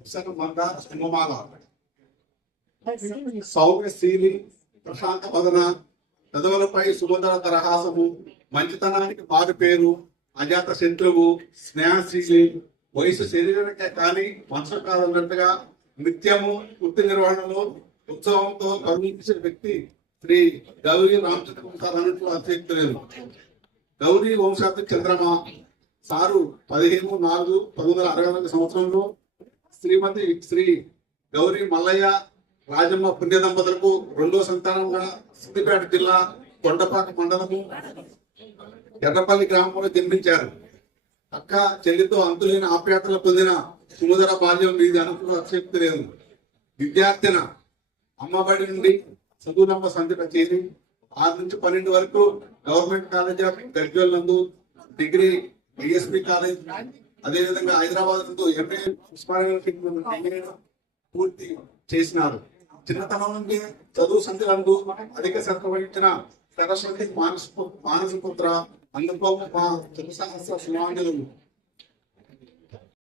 సింహమాల సౌమ్యశీలి ప్రశాంత వదన పెదవులపై సుభద్ర తరహాసము మంచితనానికి మారు పేరు అజాత శత్రువు స్నేహశీలి వయసు శరీరానికే కానీ మనసు కాదన్నట్టుగా నిత్యము వృత్తి నిర్వహణలో ఉత్సవంతో కరుణించే వ్యక్తి శ్రీ గౌరీ రామచంద్ర అన్నట్లు అత్యక్తులేదు. గౌరీ వంశార్థ చంద్రమ సారు 15/4/1962 సంవత్సరంలో శ్రీమతి శ్రీ గౌరీ మల్లయ్య రాజమ్మ పుణ్య దంపతులకు రెండో సంతానంగా సిద్దిపేట జిల్లా కొండపాక మండలము ఎర్రపల్లి గ్రామంలో జన్మించారు. అక్క చెల్లితో అంతులేని ఆప్యాయతలు పొందిన సుమధుర బాల్యం ఇది అనుకున్న అతిశక్తి లేదు. విద్యార్థిన అమ్మబడి నుండి చదువులమ్మ సంధిక చేరి 6 నుంచి 12 వరకు గవర్నమెంట్ కాలేజ్ ఆఫ్ గజ్వేల్ నందు డిగ్రీ బిఎస్పి కాలేజ్, అదేవిధంగా హైదరాబాద్ నందు ఎంఏ పూర్తి చేసినారు. చిన్నతనం నుండి చదువు సంఖ్యలందు అధిక శ్రద్ధ వహించిన సరస్వతి మానసపుత్ర అందుకోము మా తెలుగు సహస్ర సుమాంజలు